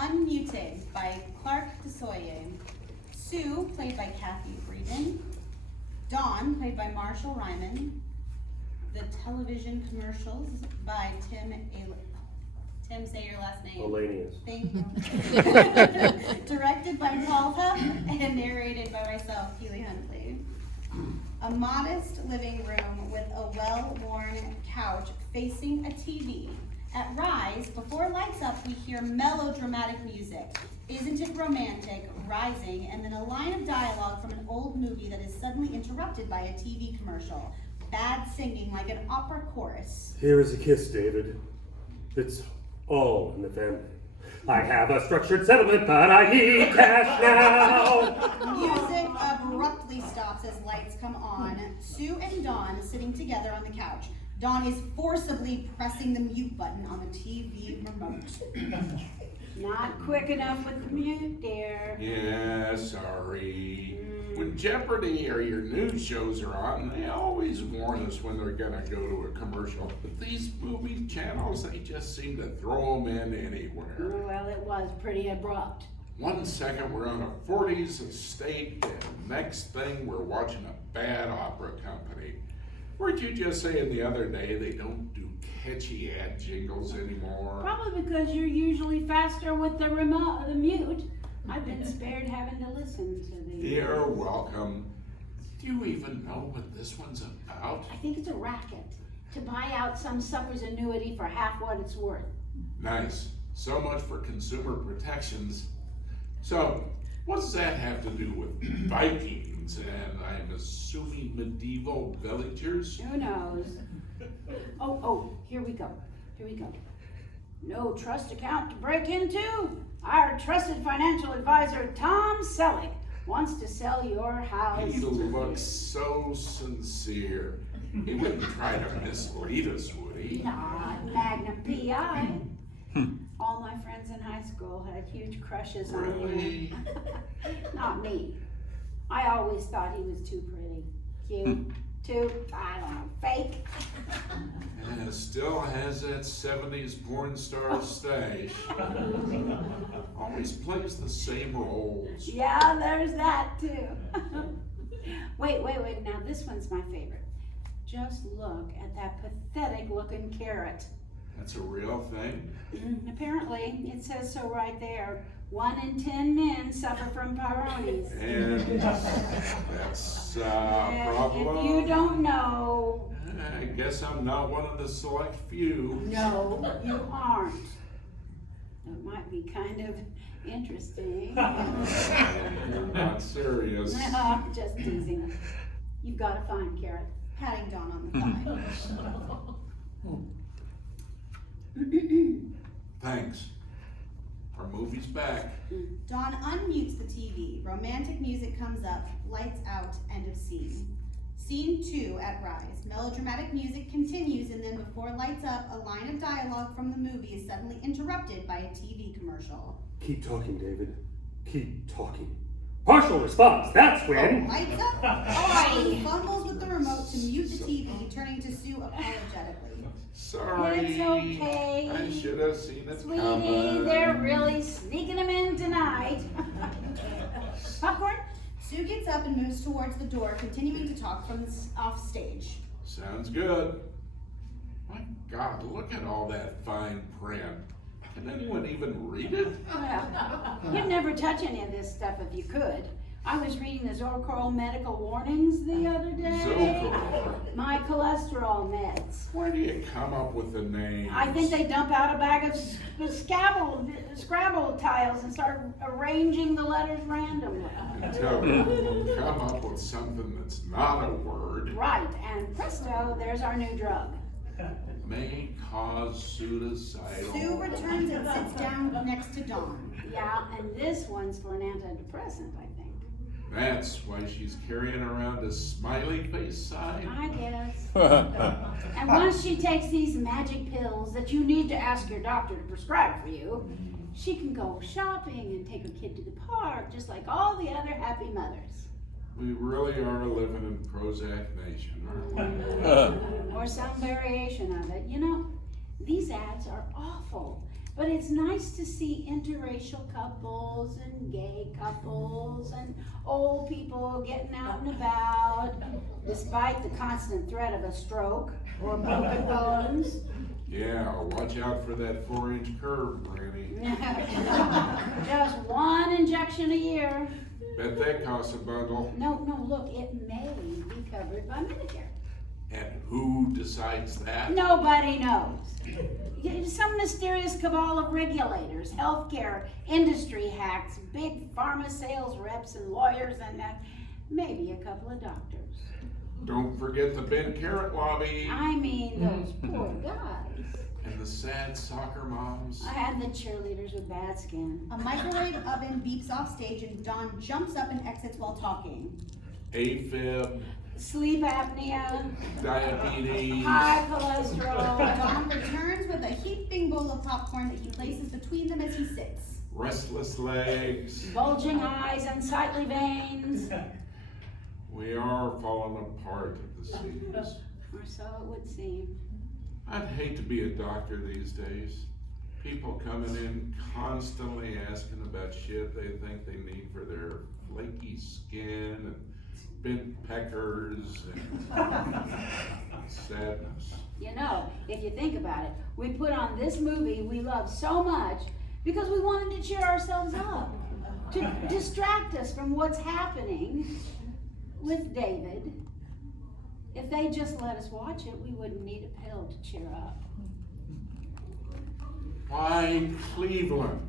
Unmuted by Clark DesSoye. Sue, played by Kathy Breeden. Dawn, played by Marshal Fimann. The television commercials by Tim, say your last name. Ahlenius. Thank you. Directed by Paul Hough and narrated by myself, Keely Hundley. A modest living room with a well-worn couch facing a TV. At Rise, before lights up, we hear melodramatic music. Isn't it romantic? Rising, and then a line of dialogue from an old movie that is suddenly interrupted by a TV commercial. Bad singing like an opera chorus. Here is a kiss, David. It's all in the family. I have a structured settlement, but I need cash now. Music abruptly stops as lights come on. Sue and Dawn sitting together on the couch. Dawn is forcibly pressing the mute button on the TV remote. Not quick enough with the mute, dear. Yeah, sorry. When Jeopardy or your news shows are on, they always warn us when they're gonna go to a commercial. But these movie channels, they just seem to throw them in anywhere. Well, it was pretty abrupt. 1 second we're on a 40s estate, and next thing we're watching a bad opera company. Weren't you just saying the other day they don't do catchy ad jingles anymore? Probably because you're usually faster with the remote, the mute. I've been spared having to listen to these. You're welcome. Do you even know what this one's about? I think it's a racket to buy out some sucker's annuity for half what it's worth. Nice. So much for consumer protections. So, what does that have to do with Vikings and I'm assuming medieval villagers? Who knows? Oh, here we go. No trust account to break into? Our trusted financial advisor, Tom Selleck, wants to sell your house. He looks so sincere. He wouldn't try to mislead us, would he? Not Magnum P.I. All my friends in high school had huge crushes on Really? him. Not me. I always thought he was too pretty. Cute. Too, I don't know, fake. And still has that 70s porn star stash. Always plays the same roles. Yeah, there's that too. Wait, now this one's my favorite. Just look at that pathetic looking carrot. That's a real thing? Apparently, it says so right there. 1 in 10 men suffer from Peyronie's. And that's problem. If you don't know. I guess I'm not one of the select few. No, you aren't. It might be kind of interesting. Not serious. No, just teasing. You've got a fine carrot. Patting Dawn on the thigh. Thanks. Our movie's back. Dawn unmutes the TV. Romantic music comes up. Lights out. End of scene. Scene 2 at Rise. Melodramatic music continues, and then before lights up, a line of dialogue from the movie is suddenly interrupted by a TV commercial. Keep talking, David. Keep talking. Partial response, that's when. Lights up. Dawn fumbles with the remote to mute the TV, turning to Sue apologetically. Sorry. It's okay. I should have seen it Sweetie, coming. they're really sneaking them in tonight. Popcorn? Sue gets up and moves towards the door, continuing to talk from off stage. Sounds good. My God, look at all that fine print. Can anyone even read it? Well, you'd never touch any of this stuff if you could. I was reading the Zocor medical warnings the other day. Zocor? My cholesterol meds. Where do you come up with the names? I think they dump out a bag of Scrabble tiles and start arranging the letters randomly. Until you come up with something that's not a word. Right, and presto, there's our new drug. May cause suicidal. Sue returns and sits down next to Dawn. Yeah, and this one's for an antidepressant, I think. That's why she's carrying around a smiley face sign. I guess. And once she takes these magic pills that you need to ask your doctor to prescribe for you, she can go shopping and take her kid to the park, just like all the other happy mothers. We really are living in Prozac Nation, aren't we? Or some variation of it. You know, these ads are awful, But it's nice to see interracial couples and gay couples and old people getting out and about, despite the constant threat of a stroke or broken bones. Yeah, watch out for that 4-inch curve, Granny. Just one injection a year. Bet that costs a bundle. No, look, it may be covered by Medicare. And who decides that? Nobody knows. Some mysterious cabal of regulators, healthcare, industry hacks, big pharma sales reps and lawyers, and maybe a couple of doctors. Don't forget the Ben Carrot lobby. I mean, those poor guys. And the sad soccer moms. I had the cheerleaders with bad skin. A microwave oven beeps off stage and Don jumps up and exits while talking. AFib, Sleep apnea, diabetes. high cholesterol. Don returns with a heaping bowl of popcorn that he places between them as he sits. Restless legs. Bulging eyes, unsightly veins. We are falling apart at the seams. Or so it would seem. I'd hate to be a doctor these days. People coming in constantly asking about shit they think they need for their flaky skin and bent peckers and sadness. You know, if you think about it, we put on this movie we love so much because we wanted to cheer ourselves up, to distract us from what's happening with David. If they just let us watch it, we wouldn't need a pill to cheer up. Why Cleveland?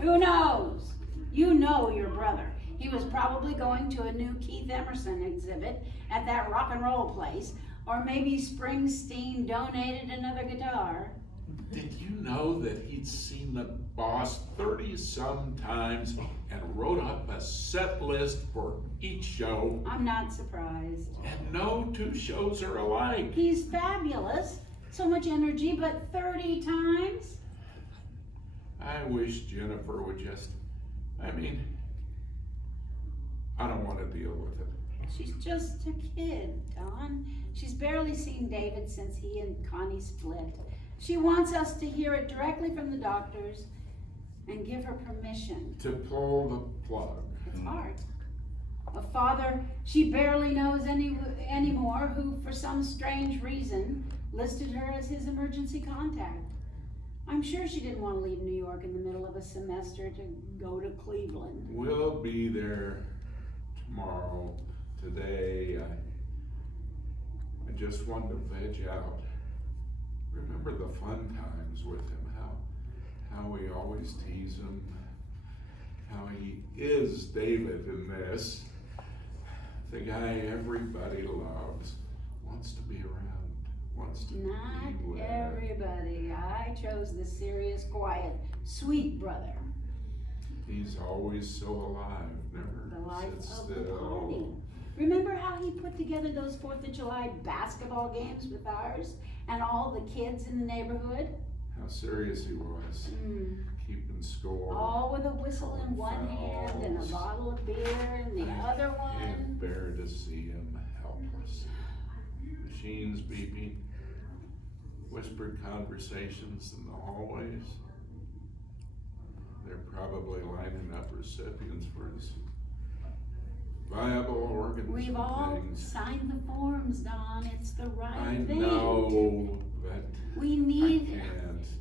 Who knows? You know your brother. He was probably going to a new Keith Emerson exhibit at that rock and roll place, or maybe Springsteen donated another guitar. Did you know that he'd seen the boss 30-some times and wrote up a set list for each show? I'm not surprised. And no two shows are alike. He's fabulous. So much energy, but 30 times? I wish Jennifer would just, I don't want to deal with it. She's just a kid, Don. She's barely seen David since he and Connie split. She wants us to hear it directly from the doctors and give her permission. To pull the plug. It's hard. A father she barely knows anymore, who for some strange reason listed her as his emergency contact. I'm sure she didn't want to leave New York in the middle of a semester to go to Cleveland. We'll be there tomorrow. Today, I just wanted to veg out. Remember the fun times with him, how we always tease him, how he is David in this. The guy everybody loves, wants to be around, wants to Not be with. everybody. I chose the serious, quiet, sweet brother. He's always so alive, never The life sits of the still. party. Remember how he put together those 4th of July basketball games with ours and all the kids in the neighborhood? How serious he was, keeping score. All with a whistle in one hand and a bottle of beer in the other one. Can't bear to see him helpless. Machines beeping, whispered conversations in the hallways. They're probably lining up recipients for his viable organs. We've and all things. signed the forms, Don. It's the right I thing. know, but We I need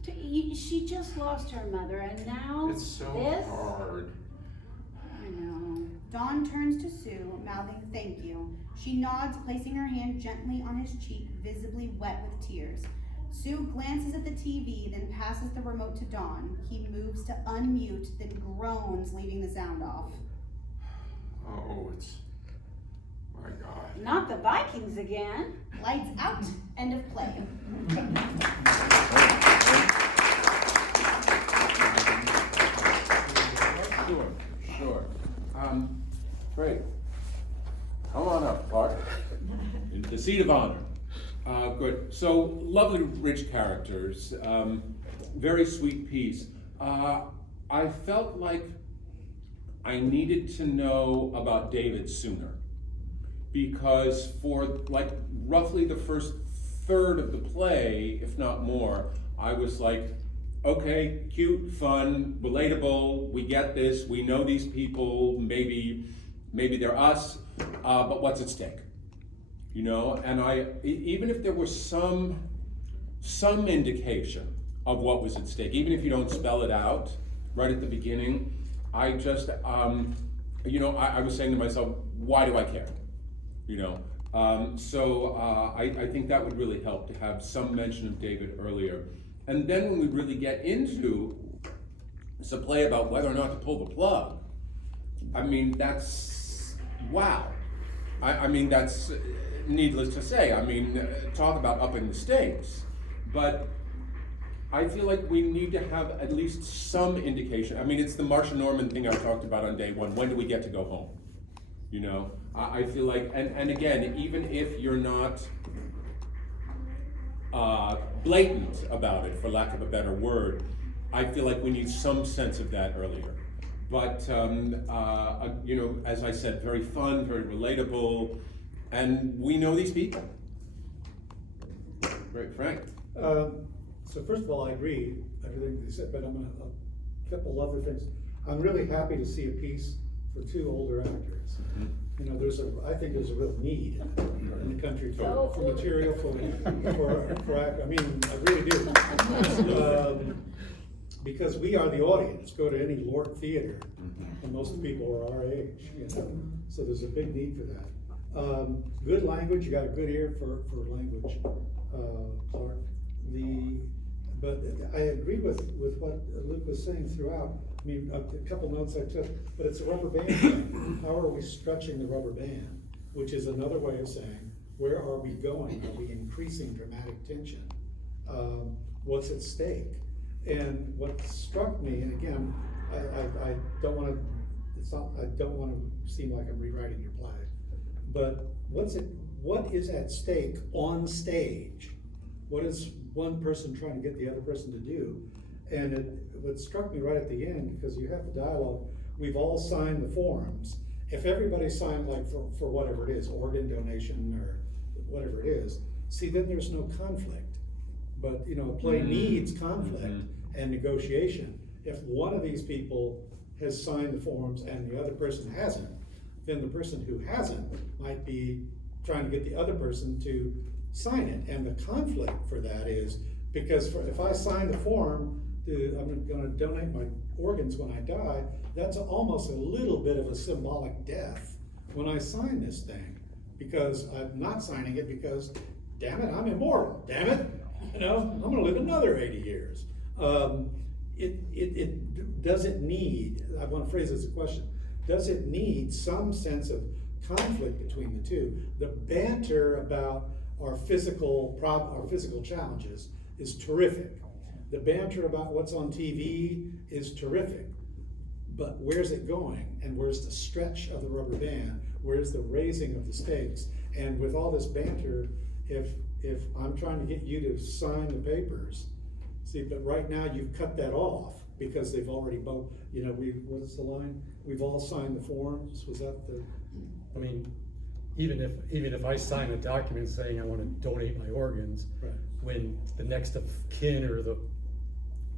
can't. she just lost her mother, and now It's so this. hard. I know. Dawn turns to Sue, mouthing thank you. She nods, placing her hand gently on his cheek, visibly wet with tears. Sue glances at the TV, then passes the remote to Dawn. He moves to unmute, then groans, leaving the sound off. Oh, it's, my God. Not the Vikings again. Lights out. End of play. Sure. Great. Come on up, Clark. The seat of honor. Good. So, lovely, rich characters. Very sweet piece. I felt like I needed to know about David sooner, because for like roughly the first third of the play, if not more, I was like, okay, cute, fun, relatable, we get this, we know these people, maybe they're us, but what's at stake? You know, and even if there was some indication of what was at stake, even if you don't spell it out right at the beginning, I just, you know, I was saying to myself, why do I care? You know, I think that would really help to have some mention of David earlier. And then when we really get into the play about whether or not to pull the plug, I mean, that's, wow. I mean, that's needless to say. I mean, talk about upping the stakes. But I feel like we need to have at least some indication. I mean, it's the Marsha Norman thing I talked about on day one. When do we get to go home? You know, I feel like, and again, even if you're not blatant about it, for lack of a better word, I feel like we need some sense of that earlier. But, you know, as I said, very fun, very relatable, and we know these people. Great, Frank. So first of all, I agree everything you said, but I'm gonna a couple other things. I'm really happy to see a piece for two older actors. You know, I think there's a real need in the country for material for act. I mean, I really do. Because we are the audience. Go to any Lord theater, and most people are our age. You know, so there's a big need for that. Good language. You got a good ear for language, Clark. But I agree with what Luke was saying throughout. I mean, a couple notes I took, but it's a rubber band thing. How are we stretching the rubber band? Which is another way of saying, where are we going? Are we increasing dramatic tension? What's at stake? And what struck me, and again, I don't want to, I don't want to seem like I'm rewriting your play, but what is at stake on stage? What is one person trying to get the other person to do? And what struck me right at the end, because you have the dialogue, we've all signed the forms. If everybody signed, like for whatever it is, organ donation or whatever it is, see, then there's no conflict. But, you know, a play needs conflict and negotiation. If one of these people has signed the forms and the other person hasn't, then the person who hasn't might be trying to get the other person to sign it. And the conflict for that is, because if I sign the form, I'm gonna donate my organs when I die, that's almost a little bit of a symbolic death when I sign this thing. Because I'm not signing it because, damn it, I'm immortal, damn it. You know, I'm gonna live another 80 years. Does it need, I wanna phrase this as a question, does it need some sense of conflict between the two? The banter about our physical challenges is terrific. The banter about what's on TV is terrific. But where's it going? And where's the stretch of the rubber band? Where's the raising of the stakes? And with all this banter, if I'm trying to get you to sign the papers, see, but right now you've cut that off because they've already both, you know, what's the line? We've all signed the forms, was that the? I mean, even if I sign a document saying I want to donate my organs, Right. when the next of kin or the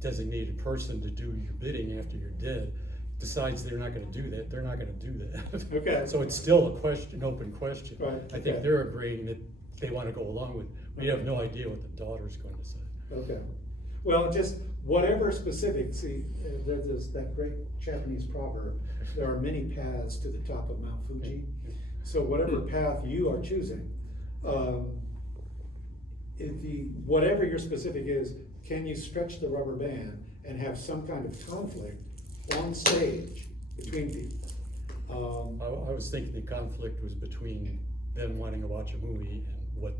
designated person to do your bidding after you're dead decides they're not going to do that, they're not going to do that. Okay. So it's still an open question. Right, I think okay. they're agreeing that they want to go along with. We have no idea what the daughter's going to say. Okay. Well, just whatever specific, see, there's that great Japanese proverb, there are many paths to the top of Mount Fuji. So whatever path you are choosing, whatever your specific is, can you stretch the rubber band and have some kind of conflict on stage between people? I was thinking the conflict was between them wanting to watch a movie and what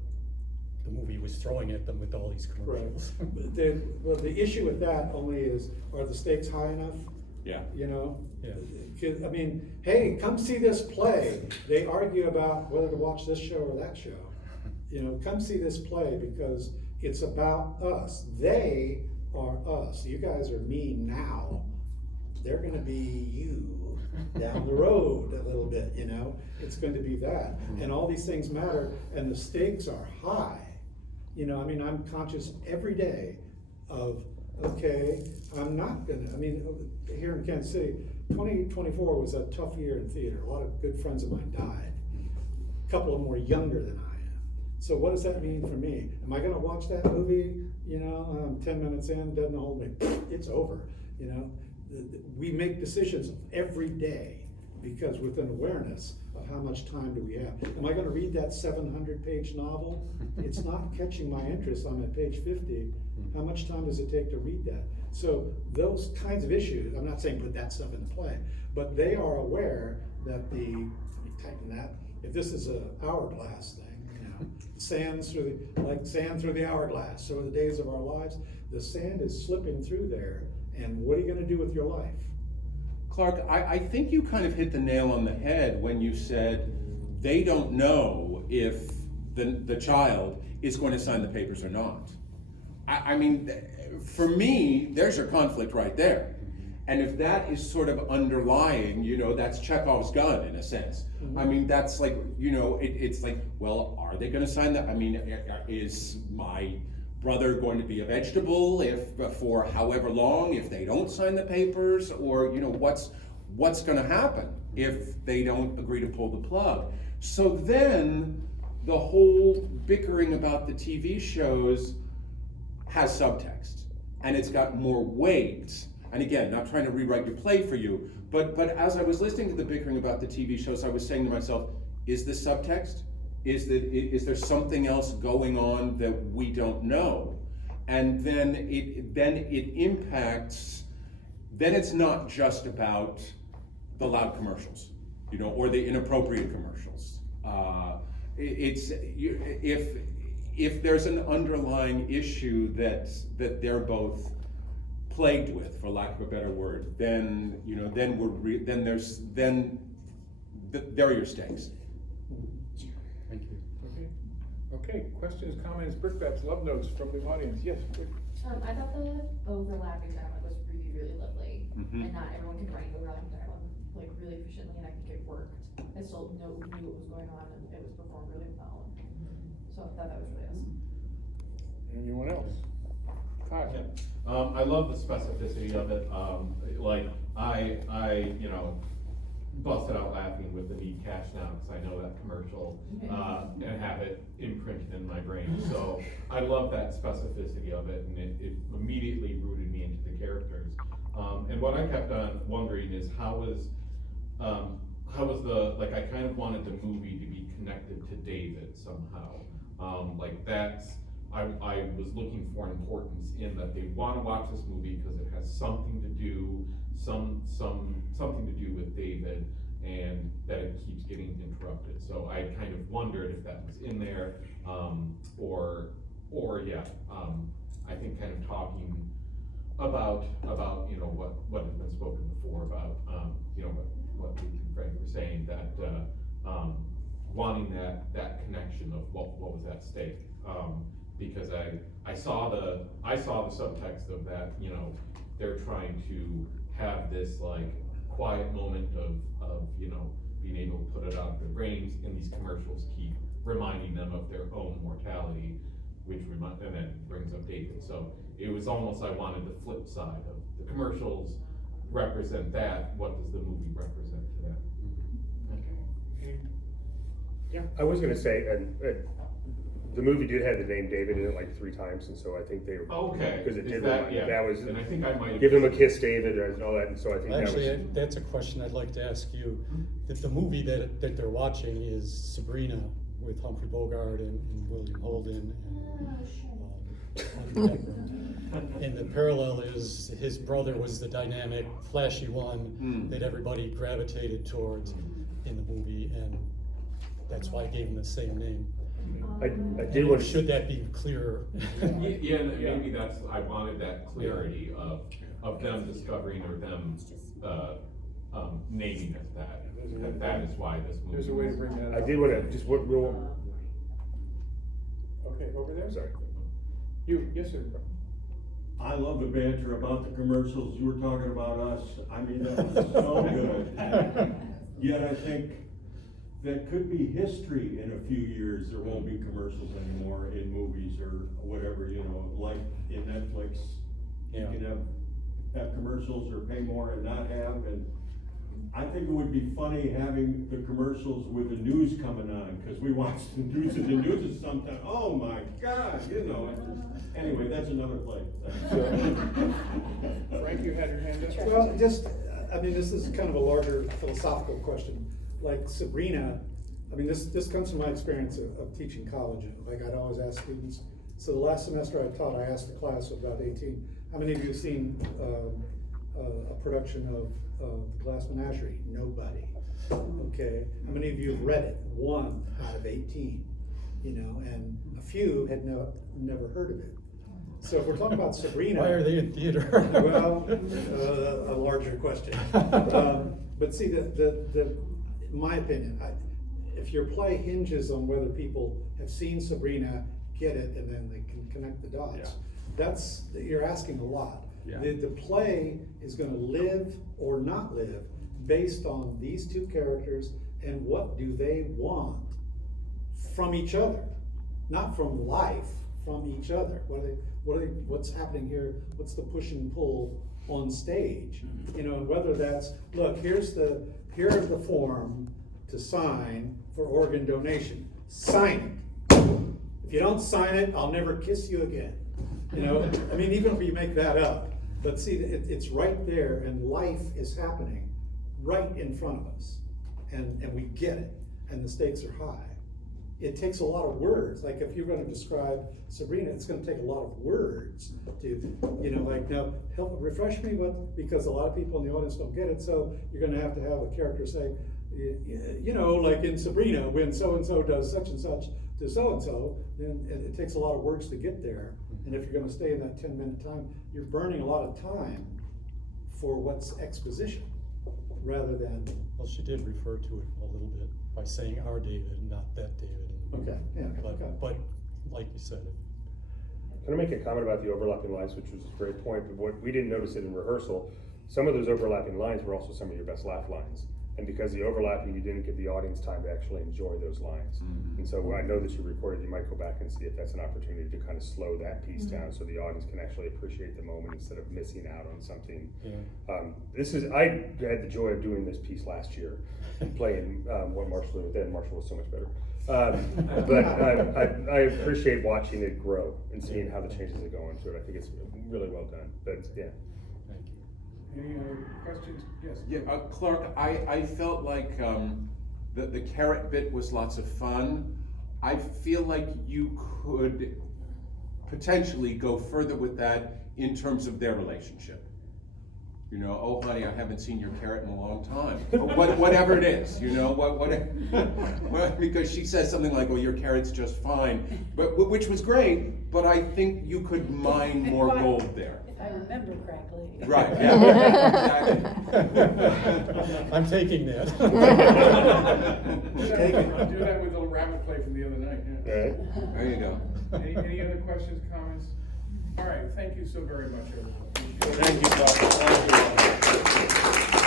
the movie was throwing at them with all these commercials. Right. The issue with that only is, are the stakes high enough? Yeah. You know? Yeah. I mean, hey, come see this play. They argue about whether to watch this show or that show. You know, come see this play because it's about us. They are us. You guys are me now. They're gonna be you down the road a little bit, you know? It's going to be that. And all these things matter, and the stakes are high. You know, I mean, I'm conscious every day of okay, I'm not gonna, I mean, here in Kansas City, 2024 was a tough year in theater. A lot of good friends of mine died. A couple of them were younger than I am. So what does that mean for me? Am I gonna watch that movie, 10 minutes in, doesn't hold me, it's over, We make decisions every day because with an awareness of how much time do we have. Am I gonna read that 700-page novel? It's not catching my interest. I'm at page 50. How much time does it take to read that? So those kinds of issues, I'm not saying put that stuff into play, but they are aware that tighten that, if this is an hourglass thing, sand through the hourglass. So the days of our lives, the sand is slipping through there, and what are you gonna do with your life? Clark, I think you kind of hit the nail on the head when you said they don't know if the child is going to sign the papers or not. I mean, for me, there's your conflict right there. And if that is sort of underlying, that's Chekhov's gun in a sense. Mm-hmm. I mean, that's like, it's like, well, are they going to sign that? I mean, is my brother going to be a vegetable for however long if they don't sign the papers, or what's going to happen if they don't agree to pull the plug? So then the whole bickering about the TV shows has subtext, and it's got more weight. And again, not trying to rewrite your play for you, but as I was listening to the bickering about the TV shows, I was saying to myself, is this subtext? Is there something else going on that we don't know? And then it impacts, then it's not just about the loud commercials, or the inappropriate commercials. If there's an underlying issue that they're both plagued with, for lack of a better word, then there are your stakes. Thank you. Okay, questions, comments, brickbats, love notes from the audience. Yes, quick. I thought the overlapping dialogue was really, really lovely. Mhm. And not everyone can write overlapping dialogue like really efficiently, and I think it worked. I still knew what was going on, and it was performed really well. So I thought that was really awesome. Anyone else? Hi. I love the specificity of it. I busted out laughing with the need cash now because I know that commercial and have it imprinted in my brain. So I love that specificity of it, and it immediately rooted me into the characters. And what I kept on wondering is how was I kind of wanted the movie to be connected to David somehow. I was looking for importance in that they want to watch this movie because it has something to do with David, and that it keeps getting interrupted. So I kind of wondered if that was in there, I think kind of talking about what has been spoken before about what Luke and Frank were saying, that wanting that connection of what was at stake. Because I saw the subtext of that, they're trying to have this like quiet moment of being able to put it out of their brains, and these commercials keep reminding them of their own mortality, and then brings up David. So it was almost, I wanted the flip side of the commercials represent that, what does the movie represent to them? Yeah. I was gonna say, and the movie did have the name David in it like 3 times, and so I think they were, because it did that was, and I think I might have give him a kiss, David, and all that, and so I think Actually, that's a question I'd like to ask you. That the movie that they're watching is Sabrina with Humphrey Bogart and William Holden and the parallel is his brother was the dynamic, flashy one that everybody gravitated towards in the movie, and that's why I gave him the same name. I did want to. Should that be clearer? Yeah, maybe I wanted that clarity of them discovering or them naming it that. That is why this movie. There's a way to bring that up. I did want to just real. Okay, over there. Sorry. Yes, sir. I love the banter about the commercials. You were talking about us. I mean, that was so good. Yet I think that could be history in a few years. There won't be commercials anymore in movies or whatever, like in Netflix. You Yeah. can have commercials or pay more and not have, and I think it would be funny having the commercials with the news coming on, because we watch the news and the news is sometimes, oh my God, you know. Anyway, that's another place. Frank, you had your hand up? Well, just, I mean, this is kind of a larger philosophical question. Like Sabrina, I mean, this comes from my experience of teaching college. Like, I'd always ask students, so the last semester I taught, I asked a class of about 18, how many of you have seen a production of Glass Menagerie? Nobody. Okay, how many of you have read it? 1 out of 18, you know, and a few had never heard of it. So if we're talking about Sabrina. Why are they in theater? Well, a larger question. But see, in my opinion, if your play hinges on whether people have seen Sabrina, get it, and then they can connect the dots, you're asking a lot. Yeah. The play is gonna live or not live based on these two characters and what do they want from each other, not from life, from each other. What's happening here? What's the push and pull on stage? You know, and whether that's, look, here's the form to sign for organ donation. Sign it. If you don't sign it, I'll never kiss you again. You know, I mean, even if you make that up, but see, it's right there, and life is happening right in front of us, and we get it, and the stakes are high. It takes a lot of words. Like, if you're going to describe Sabrina, it's going to take a lot of words to, you know, like, now help refresh me because a lot of people in the audience don't get it. So you're going to have a character say, you know, like in Sabrina, when so and so does such and such to so and so, then it takes a lot of words to get there. And if you're going to stay in that 10-minute time, you're burning a lot of time for what's exposition rather than. Well, she did refer to it a little bit by saying our David, not that David. Okay, yeah, okay. But like you said, Can I make a comment about the overlapping lines, which was a great point, but what we didn't notice it in rehearsal, some of those overlapping lines were also some of your best laugh lines. And because the overlapping, you didn't give the audience time to actually enjoy those lines. And so I know that you recorded, you might go back and see if that's an opportunity to kind of slow that piece down so the audience can actually appreciate the moment instead of missing out on something. yeah. I had the joy of doing this piece last year and playing what Marshall did then. Marshall was so much better. But I appreciate watching it grow and seeing how the changes are going through it. I think it's really well done, but yeah. Thank you. Any other questions? Yes. Yeah, Clark, I felt like the carrot bit was lots of fun. I feel like you could potentially go further with that in terms of their relationship. You know, oh honey, I haven't seen your carrot in a long time. Or whatever it is, you know, because she says something like, "Oh, your carrot's just fine," but which was great. But I think you could mine more gold there. If I remember correctly. Right. Yeah. Exactly. I'm taking that. Do that with the rabbit play from the other night. Yeah. Right. There you go. Any other questions, comments? All right, thank you so very much, everyone. Thank you, Bob. Thank you.